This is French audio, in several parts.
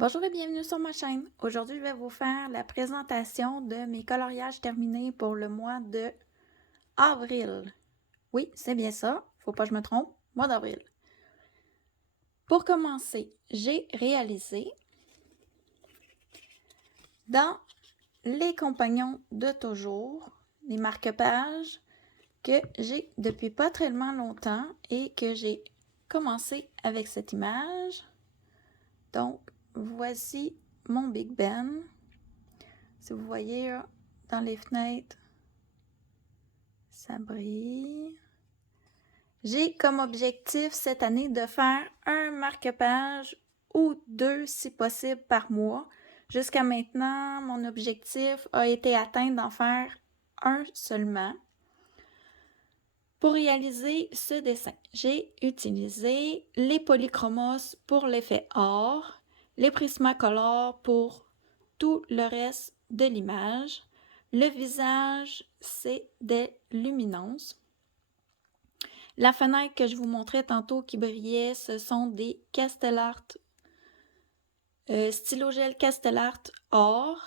Bonjour et bienvenue sur ma chaîne. Aujourd'hui, je vais vous faire la présentation de mes coloriages terminés pour le mois de avril. Oui, c'est bien ça, faut pas que je me trompe, mois d'avril. Pour commencer, j'ai réalisé dans les compagnons de toujours, les marque-pages que j'ai depuis pas très longtemps et que j'ai commencé avec cette image. Donc, voici mon Big Ben. Si vous voyez là, dans les fenêtres, ça brille. J'ai comme objectif cette année de faire un marque-page ou deux si possible par mois. Jusqu'à maintenant, mon objectif a été atteint d'en faire un seulement. Pour réaliser ce dessin, j'ai utilisé les polychromos pour l'effet or, les Prismacolor pour tout le reste de l'image. Le visage, c'est des luminances. La fenêtre que je vous montrais tantôt qui brillait, ce sont des Castellart, Stylogel Castellart or.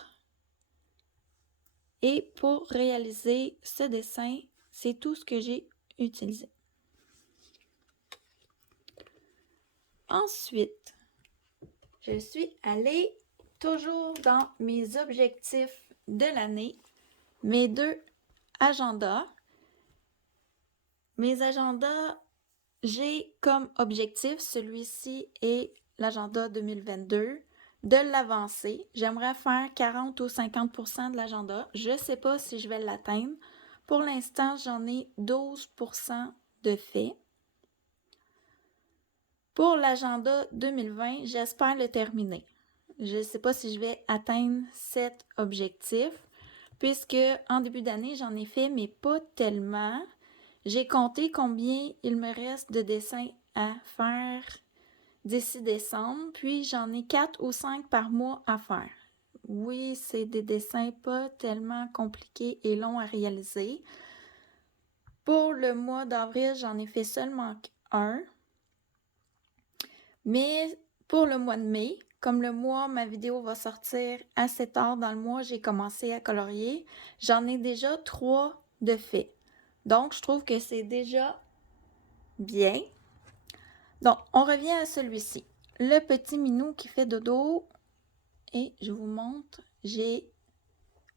Et pour réaliser ce dessin, c'est tout ce que j'ai utilisé. Ensuite, je suis allée toujours dans mes objectifs de l'année, mes deux agendas. Mes agendas, j'ai comme objectif, celui-ci est l'agenda 2022, de l'avancer. J'aimerais faire 40 ou 50% de l'agenda. Je ne sais pas si je vais l'atteindre. Pour l'instant, j'en ai 12% de fait. Pour l'agenda 2020, j'espère le terminer. Je ne sais pas si je vais atteindre cet objectif, puisque en début d'année, j'en ai fait, mais pas tellement. J'ai compté combien il me reste de dessins à faire d'ici décembre, puis j'en ai 4 ou 5 par mois à faire. Oui, c'est des dessins pas tellement compliqués et longs à réaliser. Pour le mois d'avril, j'en ai fait seulement un. Mais pour le mois de mai, comme ma vidéo va sortir assez tard dans le mois, j'ai commencé à colorier. J'en ai déjà 3 de fait. Donc, je trouve que c'est déjà bien. Donc, on revient à celui-ci. Le petit minou qui fait dodo. Et je vous montre, j'ai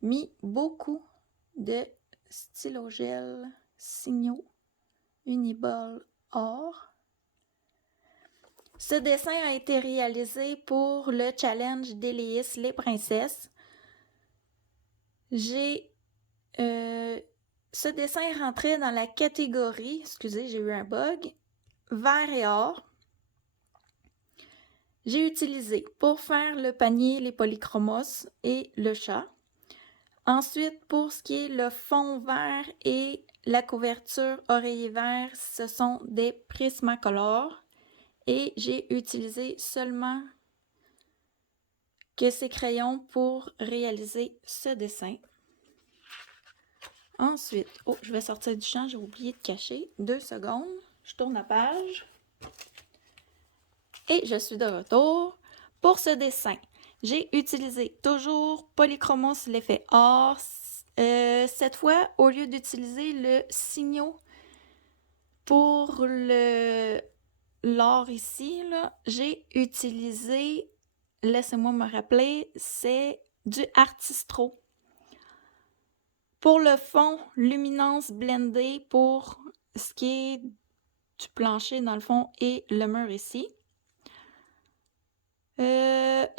mis beaucoup de stylogel signaux Uniball or. Ce dessin a été réalisé pour le challenge d'Éléis les princesses. Ce dessin rentrait dans la catégorie, excusez, j'ai eu un bug, vert et or. J'ai utilisé pour faire le panier les polychromos et le chat. Ensuite, pour ce qui est le fond vert et la couverture oreiller vert, ce sont des Prismacolor. Et j'ai utilisé seulement que ces crayons pour réaliser ce dessin. Ensuite, je vais sortir du champ, j'ai oublié de cacher. 2 secondes, je tourne la page. Et je suis de retour. Pour ce dessin, j'ai utilisé toujours Polychromos l'effet or. Cette fois, au lieu d'utiliser le signaux pour l'or ici, j'ai utilisé, laissez-moi me rappeler, c'est du Artistro. Pour le fond, luminance blendée pour ce qui est du plancher dans le fond et le mur ici.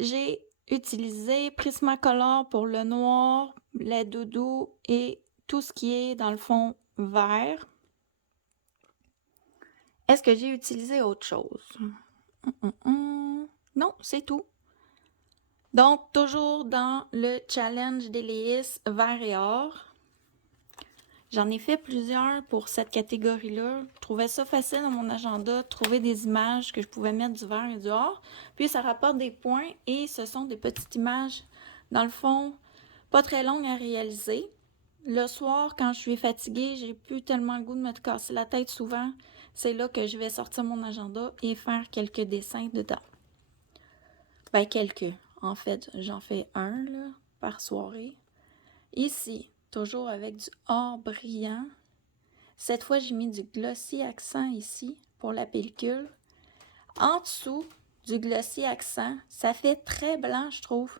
J'ai utilisé Prismacolor pour le noir, la doudou et tout ce qui est dans le fond vert. Est-ce que j'ai utilisé autre chose? Non, c'est tout. Donc, toujours dans le challenge d'Éléis vert et or. J'en ai fait plusieurs pour cette catégorie-là. Je trouvais ça facile dans mon agenda, de trouver des images que je pouvais mettre du vert et du or. Puis ça rapporte des points et ce sont des petites images, dans le fond, pas très longues à réaliser. Le soir, quand je suis fatiguée, j'ai plus tellement le goût de me casser la tête souvent. C'est là que je vais sortir mon agenda et faire quelques dessins dedans. Ben, quelques. En fait, j'en fais un là, par soirée. Ici, toujours avec du or brillant. Cette fois, j'ai mis du glossy accent ici pour la pellicule. En dessous du glossy accent, ça fait très blanc, je trouve.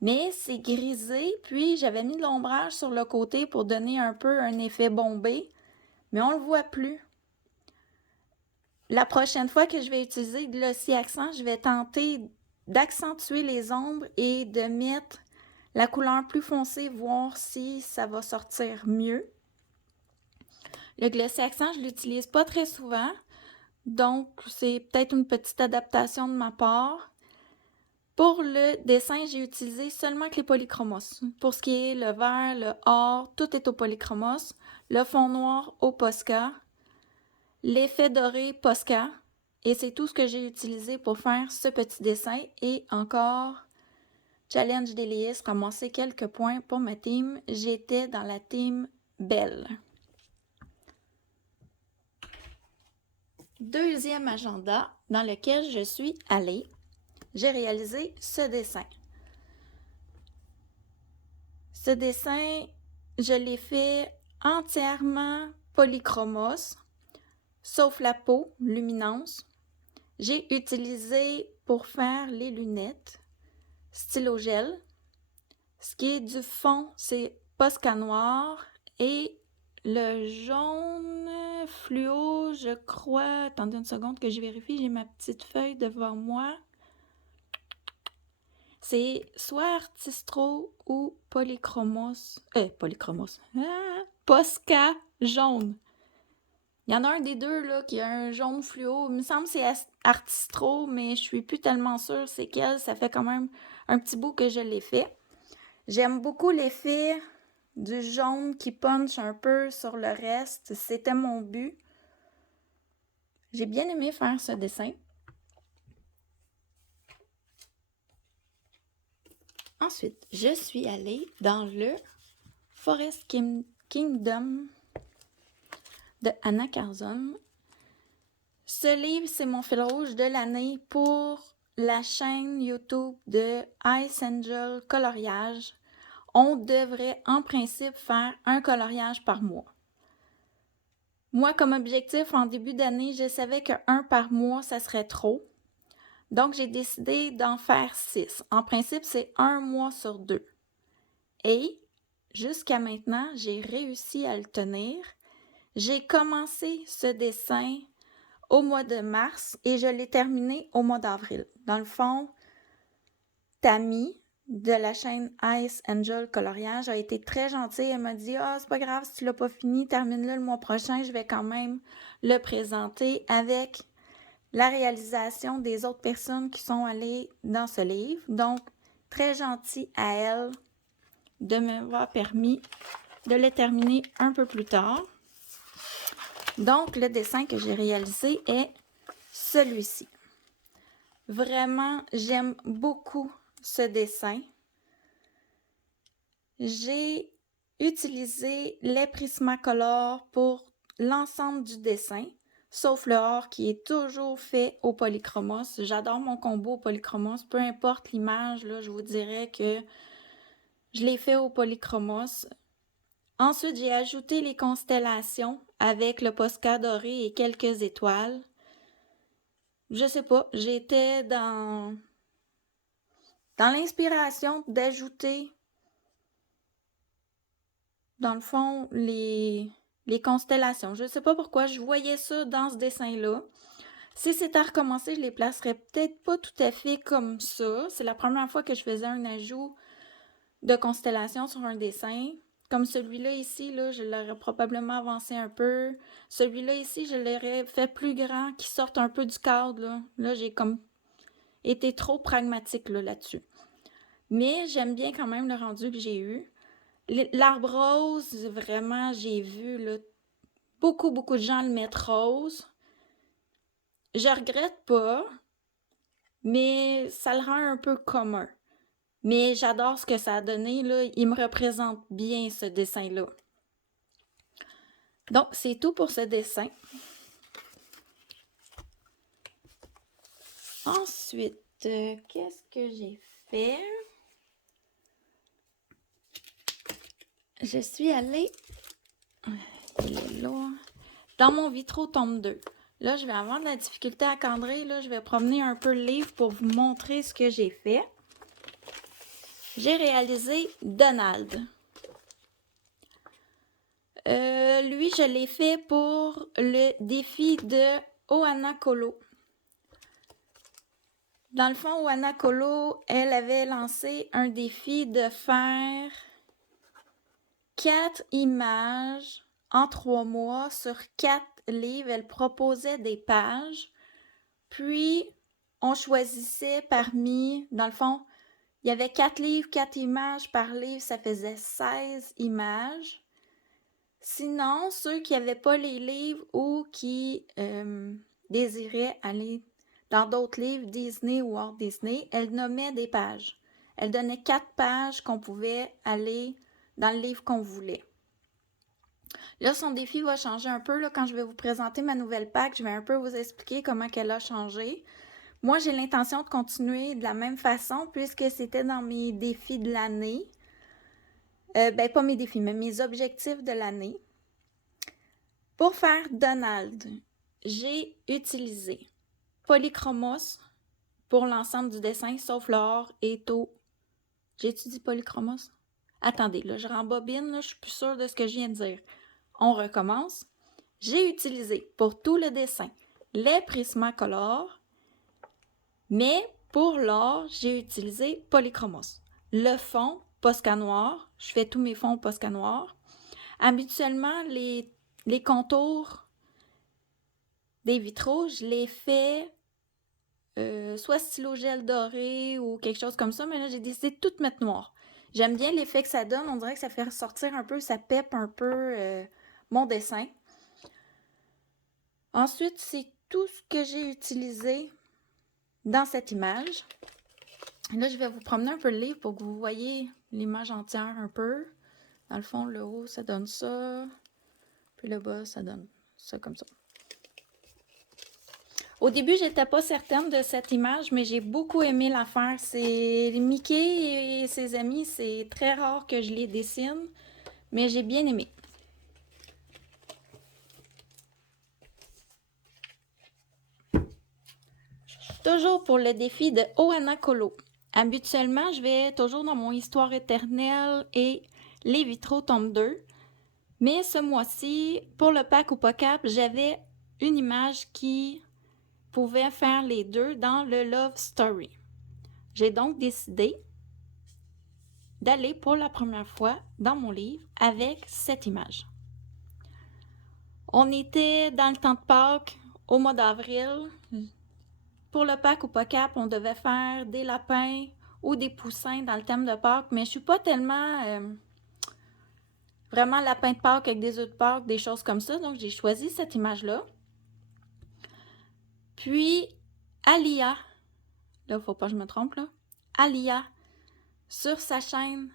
Mais c'est grisé, puis j'avais mis de l'ombrage sur le côté pour donner un peu un effet bombé, mais on le voit plus. La prochaine fois que je vais utiliser le glossy accent, je vais tenter d'accentuer les ombres et de mettre la couleur plus foncée, voir si ça va sortir mieux. Le glossy accent, je ne l'utilise pas très souvent, donc c'est peut-être une petite adaptation de ma part. Pour le dessin, j'ai utilisé seulement que les polychromos. Pour ce qui est le vert, le or, tout est au polychromos. Le fond noir au Posca. L'effet doré Posca. Et c'est tout ce que j'ai utilisé pour faire ce petit dessin. Et encore, challenge d'Elias, ramasser quelques points pour ma team. J'étais dans la team Belle. Deuxième agenda dans lequel je suis allée. J'ai réalisé ce dessin. Ce dessin, je l'ai fait entièrement polychromos, sauf la peau, luminance. J'ai utilisé pour faire les lunettes stylo gel. Ce qui est du fond, c'est Posca noir et le jaune fluo, je crois. Attendez une seconde que je vérifie, j'ai ma petite feuille devant moi. C'est soit Artistro ou Polychromos. Posca jaune. Il y en a un des deux là, qui a un jaune fluo. Il me semble que c'est Artistro, mais je suis plus tellement sûre c'est quel. Ça fait quand même un petit bout que je l'ai fait. J'aime beaucoup l'effet du jaune qui punch un peu sur le reste. C'était mon but. J'ai bien aimé faire ce dessin. Ensuite, je suis allée dans le Forest Kingdom de Anna Carzon. Ce livre, c'est mon fil rouge de l'année pour la chaîne YouTube de Ice Angel Coloriage. On devrait en principe faire un coloriage par mois. Moi, comme objectif, en début d'année, je savais qu'un par mois, ça serait trop. Donc, j'ai décidé d'en faire 6. En principe, c'est un mois sur 2. Et jusqu'à maintenant, j'ai réussi à le tenir. J'ai commencé ce dessin au mois de mars et je l'ai terminé au mois d'avril. Dans le fond, Tammy de la chaîne Ice Angel Coloriage a été très gentille. Elle m'a dit « Ah, c'est pas grave si tu l'as pas fini, termine-le le mois prochain. Je vais quand même le présenter avec la réalisation des autres personnes qui sont allées dans ce livre. » Donc, très gentil à elle de m'avoir permis de le terminer un peu plus tard. Donc, le dessin que j'ai réalisé est celui-ci. Vraiment, j'aime beaucoup ce dessin. J'ai utilisé les Prismacolor pour l'ensemble du dessin, sauf le or qui est toujours fait au polychromos. J'adore mon combo au polychromos. Peu importe l'image, là, je vous dirais que je l'ai fait au polychromos. Ensuite, j'ai ajouté les constellations avec le Posca doré et quelques étoiles. Je sais pas, j'étais dans l'inspiration d'ajouter, dans le fond, les constellations. Je sais pas pourquoi, je voyais ça dans ce dessin-là. Si c'était à recommencer, je les placerais peut-être pas tout à fait comme ça. C'est la première fois que je faisais un ajout de constellation sur un dessin. Comme celui-là ici, là, je l'aurais probablement avancé un peu. Celui-là ici, je l'aurais fait plus grand, qui sorte un peu du cadre. Là j'ai comme été trop pragmatique là-dessus. Mais j'aime bien quand même le rendu que j'ai eu. L'arbre rose, vraiment, j'ai vu là, beaucoup de gens le mettre rose. Je regrette pas, mais ça le rend un peu commun. Mais j'adore ce que ça a donné, là. Il me représente bien, ce dessin-là. Donc, c'est tout pour ce dessin. Ensuite, qu'est-ce que j'ai fait? Je suis allée dans mon Vitro tome 2. Là, je vais avoir de la difficulté à cadrer. Là, je vais promener un peu le livre pour vous montrer ce que j'ai fait. J'ai réalisé Donald. Lui, je l'ai fait pour le défi de Ohana Kolo. Dans le fond, Ohana Kolo, elle avait lancé un défi de faire 4 images en 3 mois sur 4 livres. Elle proposait des pages. Puis, on choisissait parmi, dans le fond, il y avait 4 livres, 4 images par livre, ça faisait 16 images. Sinon, ceux qui n'avaient pas les livres ou qui désiraient aller dans d'autres livres, Disney ou hors Disney, elle nommait des pages. Elle donnait 4 pages qu'on pouvait aller dans le livre qu'on voulait. Là, son défi va changer un peu. Là, quand je vais vous présenter ma nouvelle pack, je vais un peu vous expliquer comment elle a changé. Moi, j'ai l'intention de continuer de la même façon puisque c'était dans mes défis de l'année. Pas mes défis, mais mes objectifs de l'année. Pour faire Donald, j'ai utilisé Polychromos pour l'ensemble du dessin, sauf l'or et taux. J'ai-tu dit Polychromos? Attendez, là, je rembobine, là, je suis plus sûre de ce que je viens de dire. On recommence. J'ai utilisé pour tout le dessin les Prismacolor, mais pour l'or, j'ai utilisé Polychromos. Le fond, Posca noir, je fais tous mes fonds Posca noir. Habituellement, les contours des vitraux, je les fais soit stylo gel doré ou quelque chose comme ça, mais là, j'ai décidé de tout mettre noir. J'aime bien l'effet que ça donne, on dirait que ça fait ressortir un peu, ça pèpe un peu mon dessin. Ensuite, c'est tout ce que j'ai utilisé dans cette image. Là, je vais vous promener un peu le livre pour que vous voyez l'image entière un peu. Dans le fond, le haut, ça donne ça. Puis le bas, ça donne ça comme ça. Au début, j'étais pas certaine de cette image, mais j'ai beaucoup aimé la faire. C'est Mickey et ses amis, c'est très rare que je les dessine, mais j'ai bien aimé. Toujours pour le défi de Ohana Kolo. Habituellement, je vais toujours dans mon Histoire éternelle et les vitraux tome 2. Mais ce mois-ci, pour le pack ou pas cap, j'avais une image qui pouvait faire les deux dans le Love Story. J'ai donc décidé d'aller pour la première fois dans mon livre avec cette image. On était dans le temps de Pâques, au mois d'avril. Pour le pack ou pas cap, on devait faire des lapins ou des poussins dans le thème de Pâques, mais je suis pas tellement vraiment lapin de Pâques avec des œufs de Pâques, des choses comme ça, donc j'ai choisi cette image-là. Puis, Alia, là, faut pas que je me trompe, là, Alia, sur sa chaîne,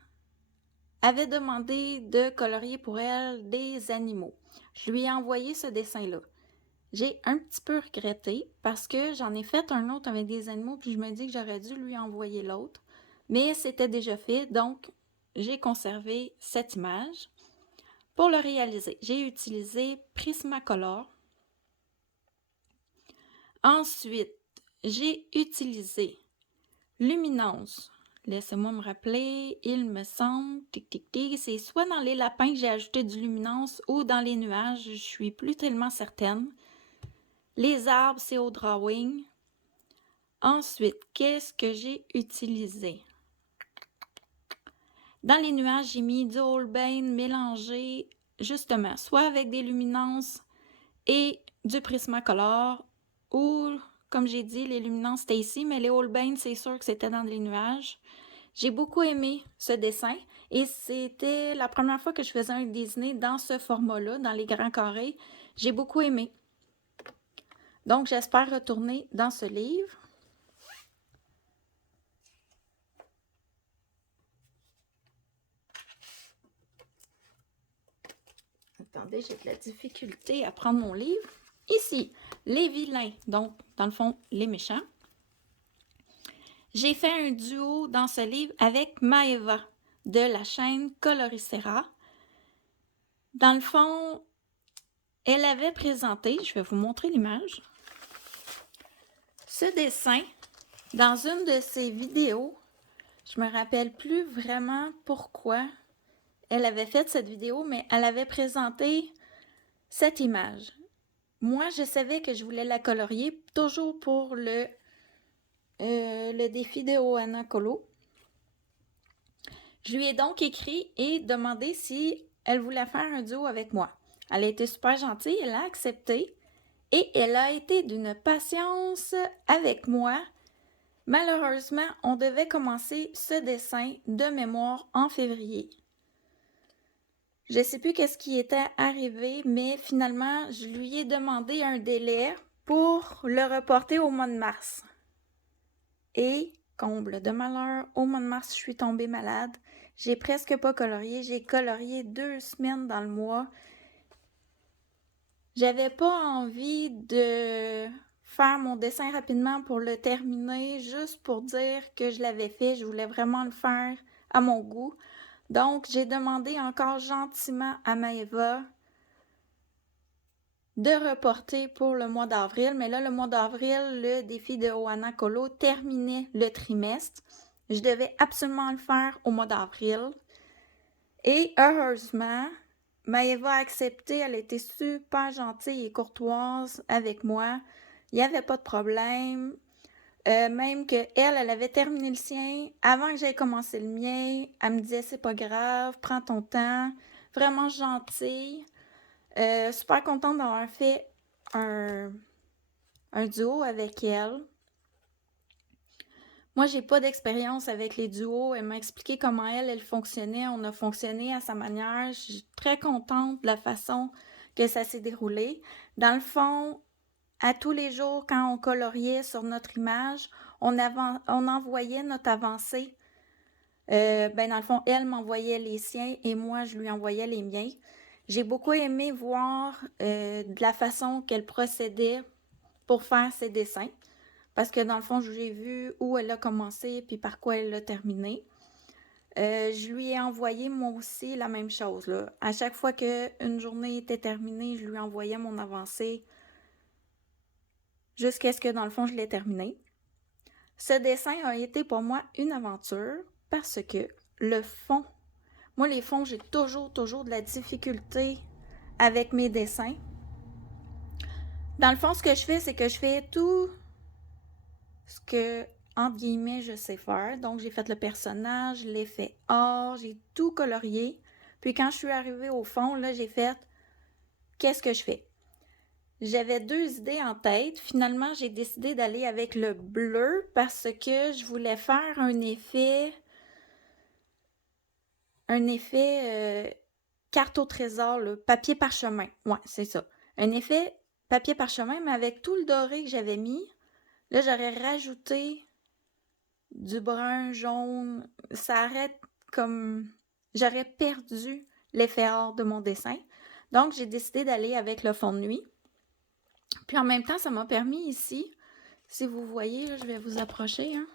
avait demandé de colorier pour elle des animaux. Je lui ai envoyé ce dessin-là. J'ai un petit peu regretté parce que j'en ai fait un autre avec des animaux, puis je me dis que j'aurais dû lui envoyer l'autre. Mais c'était déjà fait, donc j'ai conservé cette image. Pour le réaliser, j'ai utilisé Prismacolor. Ensuite, j'ai utilisé Luminance. Laissez-moi me rappeler, il me semble, c'est soit dans les lapins que j'ai ajouté du Luminance ou dans les nuages, je suis plus tellement certaine. Les arbres, c'est au drawing. Ensuite, qu'est-ce que j'ai utilisé? Dans les nuages, j'ai mis du Holbein mélangé, justement, soit avec des luminances et du Prismacolor, ou, comme j'ai dit, les luminances étaient ici, mais les Holbein, c'est sûr que c'était dans les nuages. J'ai beaucoup aimé ce dessin et c'était la première fois que je faisais un Disney dans ce format-là, dans les grands carrés. J'ai beaucoup aimé. Donc, j'espère retourner dans ce livre. Attendez, j'ai de la difficulté à prendre mon livre. Ici, les vilains, donc, dans le fond, les méchants. j'ai fait un duo dans ce livre avec Maeva de la chaîne Coloricera. Dans le fond, elle avait présenté, je vais vous montrer l'image, ce dessin dans une de ses vidéos. Je me rappelle plus vraiment pourquoi elle avait fait cette vidéo, mais elle avait présenté cette image. Moi, je savais que je voulais la colorier, toujours pour le défi de Ohana Colo. Je lui ai donc écrit et demandé si elle voulait faire un duo avec moi. Elle a été super gentille, elle a accepté et elle a été d'une patience avec moi. Malheureusement, on devait commencer ce dessin de mémoire en février. Je ne sais plus qu'est-ce qui était arrivé, mais finalement, je lui ai demandé un délai pour le reporter au mois de mars. Et, comble de malheur, au mois de mars, je suis tombée malade. J'ai presque pas colorié. J'ai colorié 2 semaines dans le mois. J'avais pas envie de faire mon dessin rapidement pour le terminer, juste pour dire que je l'avais fait. Je voulais vraiment le faire à mon goût. Donc, j'ai demandé encore gentiment à Maeva de reporter pour le mois d'avril. Mais là, le mois d'avril, le défi de Ohana Colo terminait le trimestre. Je devais absolument le faire au mois d'avril. Et heureusement, Maeva a accepté. Elle était super gentille et courtoise avec moi. Il n'y avait pas de problème. Même qu'elle avait terminé le sien avant que j'aie commencé le mien. Elle me disait, c'est pas grave, prends ton temps. Vraiment gentille. Super contente d'avoir fait un duo avec elle. Moi, j'ai pas d'expérience avec les duos. Elle m'a expliqué comment elle fonctionnait. On a fonctionné à sa manière. Je suis très contente de la façon que ça s'est déroulé. Dans le fond, à tous les jours, quand on coloriait sur notre image, on envoyait notre avancée. Dans le fond, elle m'envoyait les siens et moi, je lui envoyais les miens. J'ai beaucoup aimé voir de la façon qu'elle procédait pour faire ses dessins. Parce que dans le fond, j'ai vu où elle a commencé puis par quoi elle a terminé. Je lui ai envoyé moi aussi la même chose, là. À chaque fois qu'une journée était terminée, je lui envoyais mon avancée jusqu'à ce que dans le fond, je l'ai terminé. Ce dessin a été pour moi une aventure parce que le fond, moi les fonds, j'ai toujours de la difficulté avec mes dessins. Dans le fond, ce que je fais, c'est que je fais tout ce que, entre guillemets, je sais faire. Donc, j'ai fait le personnage, l'effet or, j'ai tout colorié. Puis quand je suis arrivée au fond, là, j'ai fait qu'est-ce que je fais? J'avais 2 idées en tête. Finalement, j'ai décidé d'aller avec le bleu parce que je voulais faire un effet carte au trésor, là, papier parchemin. Ouais, c'est ça. Un effet papier parchemin, mais avec tout le doré que j'avais mis, là, j'aurais rajouté du brun, jaune. Ça arrête comme... J'aurais perdu l'effet or de mon dessin. Donc, j'ai décidé d'aller avec le fond de nuit. Puis en même temps, ça m'a permis ici, si vous voyez, là, je vais vous approcher, hein.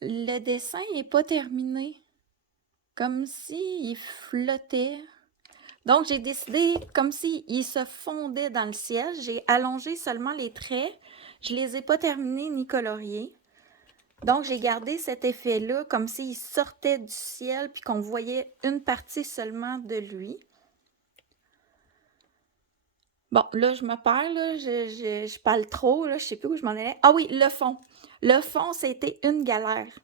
Le dessin n'est pas terminé. Comme s'il flottait. Donc, j'ai décidé, comme s'il se fondait dans le ciel. J'ai allongé seulement les traits. Je ne les ai pas terminés ni coloriés. Donc, j'ai gardé cet effet-là comme s'il sortait du ciel puis qu'on voyait une partie seulement de lui. Bon, là, je me perds, là, je parle trop, là, je sais plus où je m'en allais. Ah oui, le fond. Le fond, c'était une galère.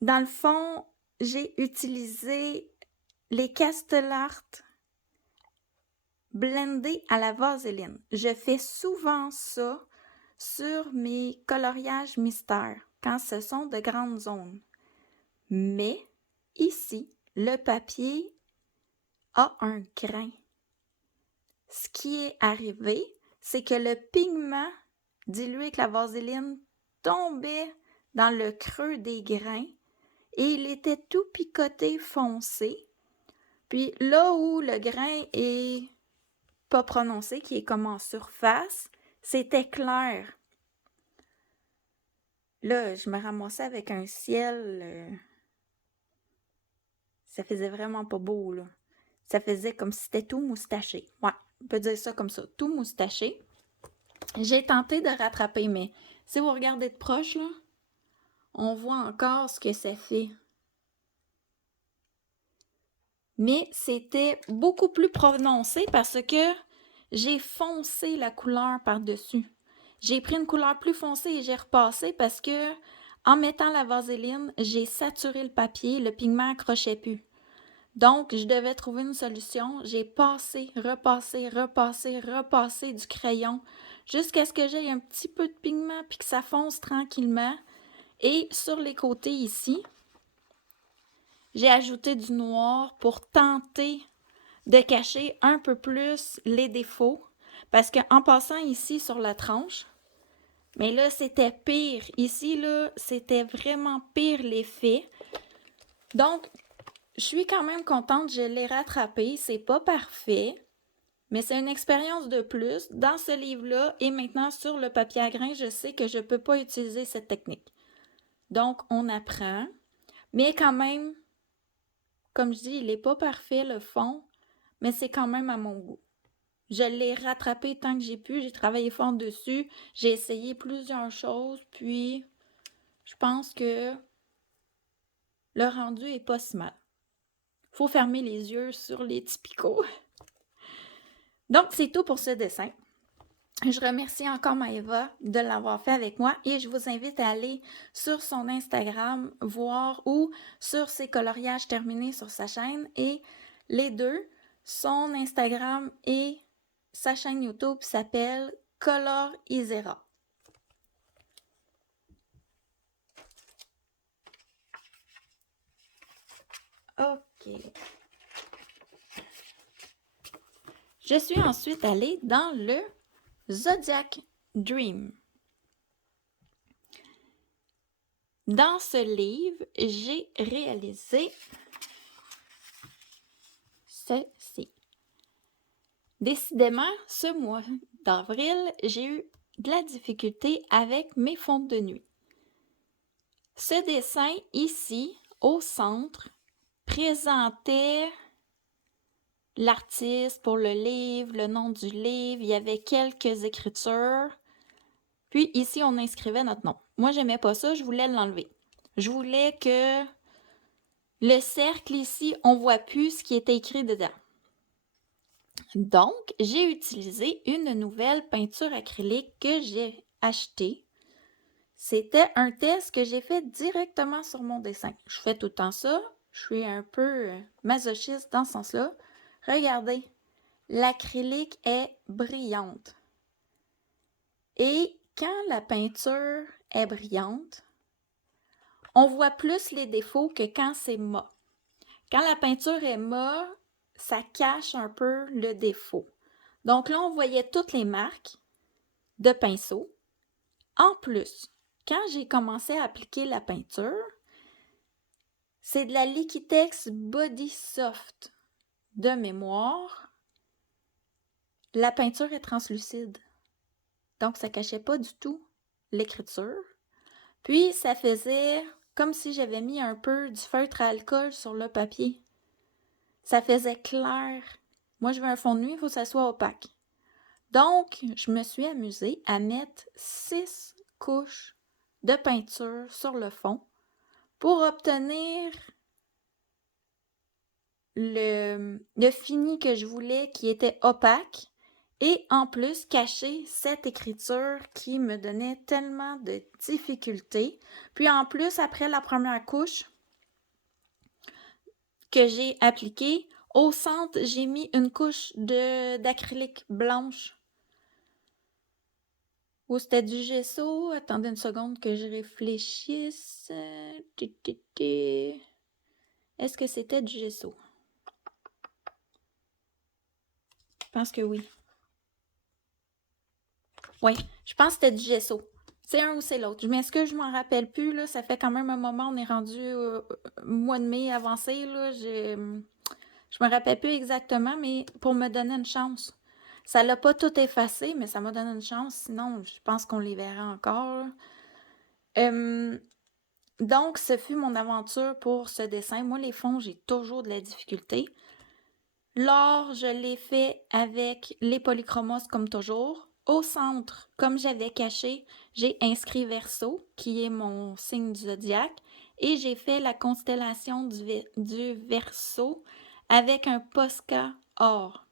Dans le fond, j'ai utilisé les Castellart blendés à la vaseline. Je fais souvent ça sur mes coloriages mystères quand ce sont de grandes zones. Mais ici, le papier a un grain. Ce qui est arrivé, c'est que le pigment dilué avec la vaseline tombait dans le creux des grains et il était tout picoté foncé. Puis là où le grain est pas prononcé, qui est comme en surface, c'était clair. Là, je me ramassais avec un ciel. Ça faisait vraiment pas beau, là. Ça faisait comme si c'était tout moustaché. Ouais, on peut dire ça comme ça, tout moustaché. J'ai tenté de rattraper, mais si vous regardez de proche, là, on voit encore ce que ça fait. Mais c'était beaucoup plus prononcé parce que j'ai foncé la couleur par-dessus. J'ai pris une couleur plus foncée et j'ai repassé parce que en mettant la vaseline, j'ai saturé le papier, le pigment accrochait plus. Donc, je devais trouver une solution. J'ai passé, repassé, repassé, repassé du crayon jusqu'à ce que j'aie un petit peu de pigment puis que ça fonce tranquillement. Et sur les côtés ici, j'ai ajouté du noir pour tenter de cacher un peu plus les défauts. Parce qu'en passant ici sur la tranche, mais là, c'était pire. Ici, là, c'était vraiment pire l'effet. Donc, je suis quand même contente, je l'ai rattrapé. C'est pas parfait, mais c'est une expérience de plus. Dans ce livre-là et maintenant sur le papier à grains, je sais que je peux pas utiliser cette technique. Donc, on apprend. Mais quand même, comme je dis, il n'est pas parfait le fond, mais c'est quand même à mon goût. Je l'ai rattrapé tant que j'ai pu, j'ai travaillé fort dessus, j'ai essayé plusieurs choses, puis je pense que le rendu est pas si mal. Faut fermer les yeux sur les petits picots. Donc, c'est tout pour ce dessin. Je remercie encore Maëva de l'avoir fait avec moi et je vous invite à aller sur son Instagram voir ou sur ses coloriages terminés sur sa chaîne et les deux, son Instagram et sa chaîne YouTube s'appelle Color Isera. OK. Je suis ensuite allée dans le Zodiac Dream. Dans ce livre, j'ai réalisé ceci. Décidément, ce mois d'avril, j'ai eu de la difficulté avec mes fonds de nuit. Ce dessin ici, au centre, présentait l'artiste pour le livre, le nom du livre, il y avait quelques écritures. Puis ici, on inscrivait notre nom. Moi, j'aimais pas ça, je voulais l'enlever. Je voulais que le cercle ici, on voit plus ce qui était écrit dedans. Donc, j'ai utilisé une nouvelle peinture acrylique que j'ai achetée. C'était un test que j'ai fait directement sur mon dessin. Je fais tout le temps ça. Je suis un peu masochiste dans ce sens-là. Regardez, l'acrylique est brillante. Et quand la peinture est brillante, on voit plus les défauts que quand c'est mat. Quand la peinture est mat, ça cache un peu le défaut. Donc là, on voyait toutes les marques de pinceau. En plus, quand j'ai commencé à appliquer la peinture, c'est de la Liquitex Body Soft de mémoire. La peinture est translucide. Donc, ça ne cachait pas du tout l'écriture. Puis, ça faisait comme si j'avais mis un peu du feutre à alcool sur le papier. Ça faisait clair. Moi, je veux un fond de nuit, il faut que ça soit opaque. Donc, je me suis amusée à mettre 6 couches de peinture sur le fond pour obtenir le fini que je voulais qui était opaque et en plus cacher cette écriture qui me donnait tellement de difficultés. Puis en plus, après la première couche que j'ai appliquée, au centre, j'ai mis une couche d'acrylique blanche. Ou c'était du gesso? Attendez une seconde que je réfléchisse. Est-ce que c'était du gesso? Je pense que oui. Oui, je pense que c'était du gesso. C'est un ou c'est l'autre. Je m'excuse, je m'en rappelle plus. Là. Ça fait quand même un moment, on est rendu mois de mai avancé. Là. Je me rappelle plus exactement, mais pour me donner une chance. Ça l'a pas tout effacé, mais ça m'a donné une chance. Sinon, je pense qu'on les verra encore. Là. Donc, ce fut mon aventure pour ce dessin. Moi, les fonds, j'ai toujours de la difficulté. L'or, je l'ai fait avec les polychromos comme toujours. Au centre, comme j'avais caché, j'ai inscrit Verseau, qui est mon signe du zodiaque, et j'ai fait la constellation du Verseau avec un Posca or.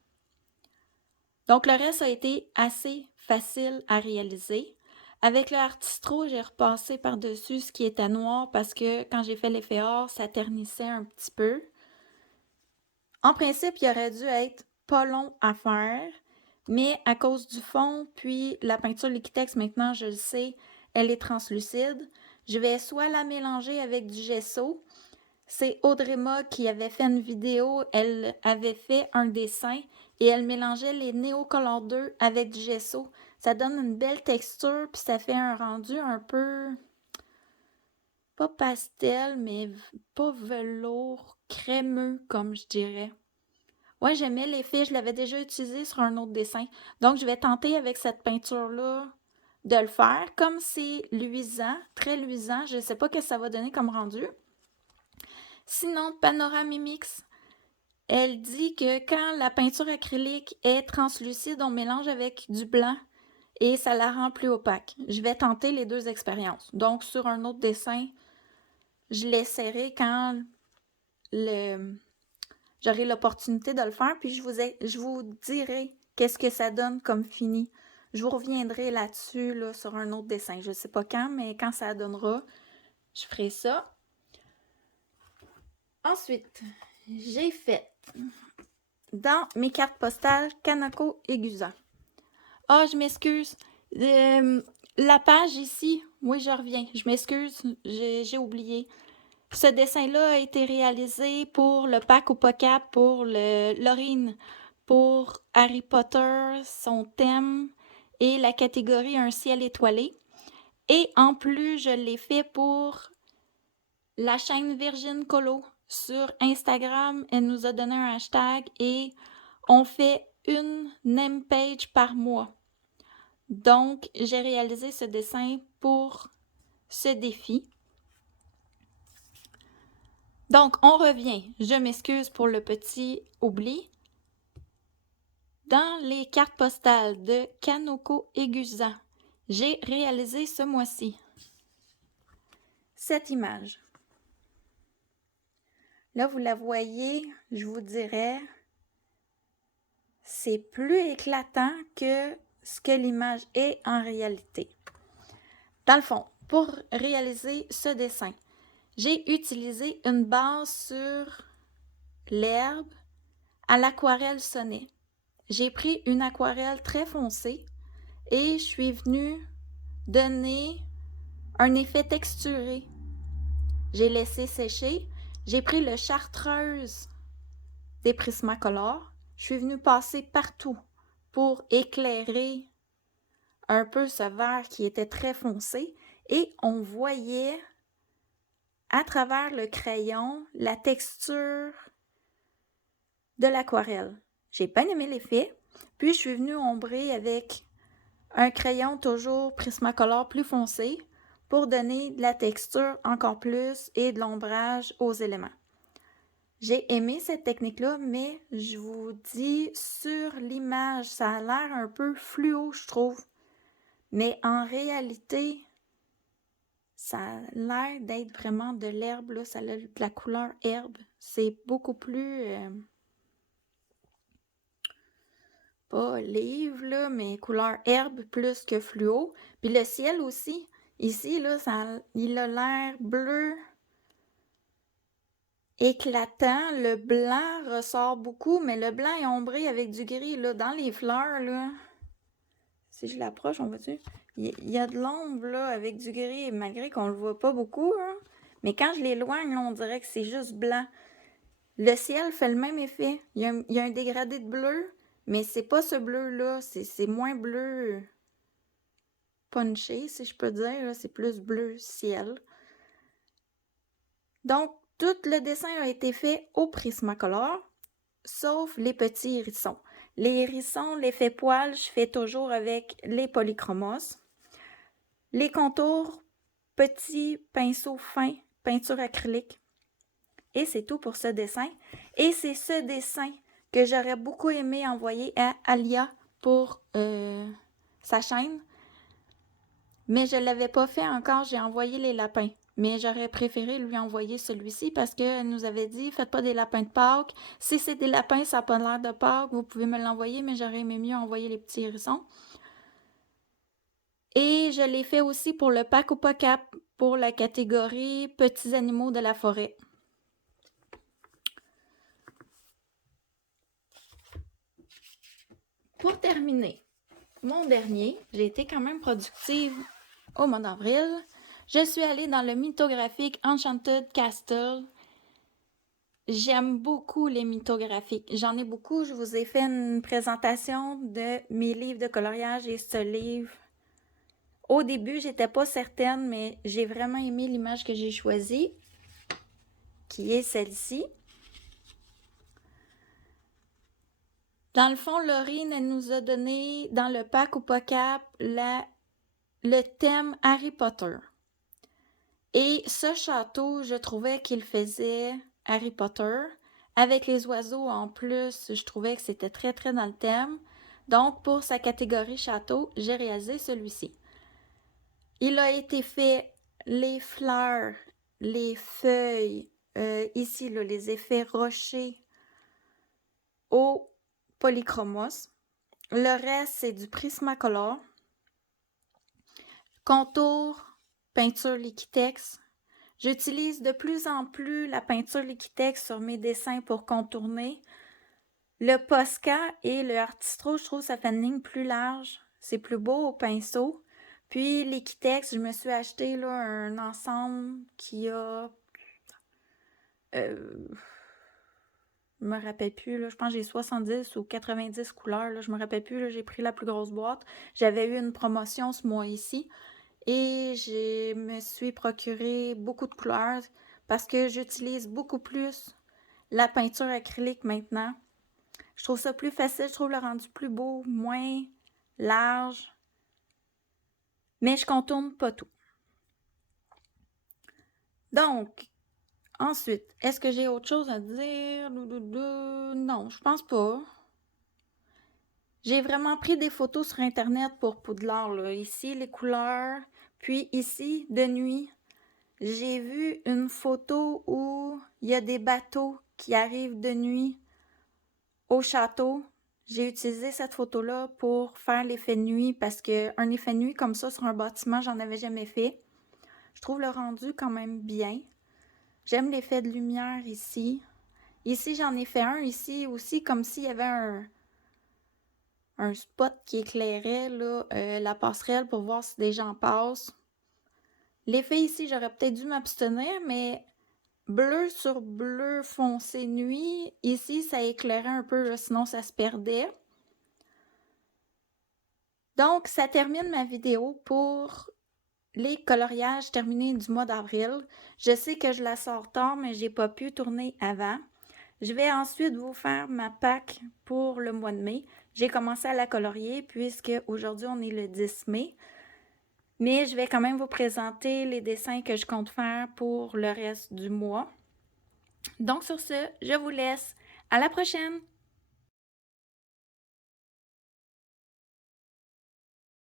Donc, le reste a été assez facile à réaliser. Avec le Artistro, j'ai repassé par-dessus ce qui était noir parce que quand j'ai fait l'effet or, ça ternissait un petit peu. En principe, il aurait dû être pas long à faire, mais à cause du fond, puis la peinture Liquitex, maintenant, je le sais, elle est translucide. Je vais soit la mélanger avec du gesso. C'est Audreyma qui avait fait une vidéo, elle avait fait un dessin et elle mélangeait les Neocolor 2 avec du gesso. Ça donne une belle texture, puis ça fait un rendu un peu, pas pastel, mais pas velours, crémeux, comme je dirais. Ouais, j'aimais l'effet, je l'avais déjà utilisé sur un autre dessin. Donc, je vais tenter avec cette peinture-là de le faire. Comme c'est luisant, très luisant, je ne sais pas ce que ça va donner comme rendu. Sinon, Panoramimix, elle dit que quand la peinture acrylique est translucide, on mélange avec du blanc et ça la rend plus opaque. Je vais tenter les deux expériences. Donc, sur un autre dessin, je l'essaierai quand j'aurai l'opportunité de le faire, puis je vous dirai qu'est-ce que ça donne comme fini. Je vous reviendrai là-dessus là, sur un autre dessin. Je ne sais pas quand, mais quand ça donnera, je ferai ça. Ensuite, j'ai fait dans mes cartes postales Kanako et Guza. Ah, je m'excuse. La page ici, oui, je reviens. Je m'excuse, j'ai oublié. Ce dessin-là a été réalisé pour le pack au POCAP, pour Lorine, pour Harry Potter, son thème et la catégorie Un ciel étoilé. Et en plus, je l'ai fait pour la chaîne Virgin Colo. Sur Instagram, elle nous a donné un hashtag et on fait une name page par mois. Donc, j'ai réalisé ce dessin pour ce défi. Donc, on revient. Je m'excuse pour le petit oubli. Dans les cartes postales de Kanoko et Guza, j'ai réalisé ce mois-ci cette image. Là, vous la voyez, je vous dirais, c'est plus éclatant que ce que l'image est en réalité. Dans le fond, pour réaliser ce dessin, j'ai utilisé une base sur l'herbe à l'aquarelle sonnet. J'ai pris une aquarelle très foncée et je suis venue donner un effet texturé. J'ai laissé sécher. J'ai pris le chartreuse des Prismacolor. Je suis venue passer partout pour éclairer un peu ce vert qui était très foncé et on voyait à travers le crayon la texture de l'aquarelle. J'ai bien aimé l'effet. Puis je suis venue ombrer avec un crayon toujours Prismacolor plus foncé pour donner de la texture encore plus et de l'ombrage aux éléments. J'ai aimé cette technique-là, mais je vous dis, sur l'image, ça a l'air un peu fluo, je trouve. Mais en réalité, ça a l'air d'être vraiment de l'herbe, là. Ça a de la couleur herbe. C'est beaucoup plus... pas livre, là, mais couleur herbe plus que fluo. Puis le ciel aussi. Ici, là, il a l'air bleu éclatant. Le blanc ressort beaucoup, mais le blanc est ombré avec du gris, là, dans les fleurs, là. Si je l'approche, on voit-tu? Il y a de l'ombre, là, avec du gris, malgré qu'on le voit pas beaucoup, hein. Mais quand je l'éloigne, là, on dirait que c'est juste blanc. Le ciel fait le même effet. Il y a un dégradé de bleu, mais c'est pas ce bleu-là. C'est moins bleu punché, si je peux dire. C'est plus bleu ciel. Donc, tout le dessin a été fait au Prismacolor, sauf les petits hérissons. Les hérissons, l'effet poil, je fais toujours avec les polychromos. Les contours, petit pinceau fin, peinture acrylique. Et c'est tout pour ce dessin. Et c'est ce dessin que j'aurais beaucoup aimé envoyer à Alia pour sa chaîne. Mais je ne l'avais pas fait encore, j'ai envoyé les lapins. Mais j'aurais préféré lui envoyer celui-ci parce qu'elle nous avait dit « Faites pas des lapins de Pâques. Si c'est des lapins, ça n'a pas l'air de Pâques, vous pouvez me l'envoyer, mais j'aurais aimé mieux envoyer les petits hérissons. » Et je l'ai fait aussi pour le Pack ou pas Cap pour la catégorie Petits animaux de la forêt. Pour terminer, mon dernier, j'ai été quand même productive au mois d'avril. Je suis allée dans le mythographique Enchanted Castle. J'aime beaucoup les mythographiques. J'en ai beaucoup. Je vous ai fait une présentation de mes livres de coloriage et ce livre. Au début, j'étais pas certaine, mais j'ai vraiment aimé l'image que j'ai choisie, qui est celle-ci. Dans le fond, Laurine, elle nous a donné dans le Pack ou pas Cap le thème Harry Potter. Et ce château, je trouvais qu'il faisait Harry Potter. Avec les oiseaux en plus, je trouvais que c'était très très dans le thème. Donc, pour sa catégorie château, j'ai réalisé celui-ci. Il a été fait les fleurs, les feuilles, ici là, les effets rochers au polychromos. Le reste, c'est du Prismacolor. Contour, peinture Liquitex. J'utilise de plus en plus la peinture Liquitex sur mes dessins pour contourner. Le Posca et le Artistro, je trouve que ça fait une ligne plus large. C'est plus beau au pinceau. Puis Liquitex, je me suis acheté là, un ensemble qui a... je me rappelle plus, là, je pense que j'ai 70 ou 90 couleurs. Là, je me rappelle plus, j'ai pris la plus grosse boîte. J'avais eu une promotion ce mois-ci. Et je me suis procuré beaucoup de couleurs parce que j'utilise beaucoup plus la peinture acrylique maintenant. Je trouve ça plus facile, je trouve le rendu plus beau, moins large. Mais je contourne pas tout. Donc, ensuite, est-ce que j'ai autre chose à dire? Non, je pense pas. J'ai vraiment pris des photos sur Internet pour Poudlard, là. Ici, les couleurs. Puis ici, de nuit, j'ai vu une photo où il y a des bateaux qui arrivent de nuit au château. J'ai utilisé cette photo-là pour faire l'effet de nuit parce qu'un effet de nuit comme ça sur un bâtiment, j'en avais jamais fait. Je trouve le rendu quand même bien. J'aime l'effet de lumière ici. Ici, j'en ai fait un ici aussi comme s'il y avait un spot qui éclairait là, la passerelle pour voir si des gens passent. L'effet ici, j'aurais peut-être dû m'abstenir, mais bleu sur bleu foncé nuit, ici, ça éclairait un peu, là, sinon ça se perdait. Donc, ça termine ma vidéo pour les coloriages terminés du mois d'avril. Je sais que je la sors tard, mais j'ai pas pu tourner avant. Je vais ensuite vous faire ma pack pour le mois de mai. J'ai commencé à la colorier puisque aujourd'hui on est le 10 mai. Mais je vais quand même vous présenter les dessins que je compte faire pour le reste du mois. Donc sur ce, je vous laisse. À la prochaine!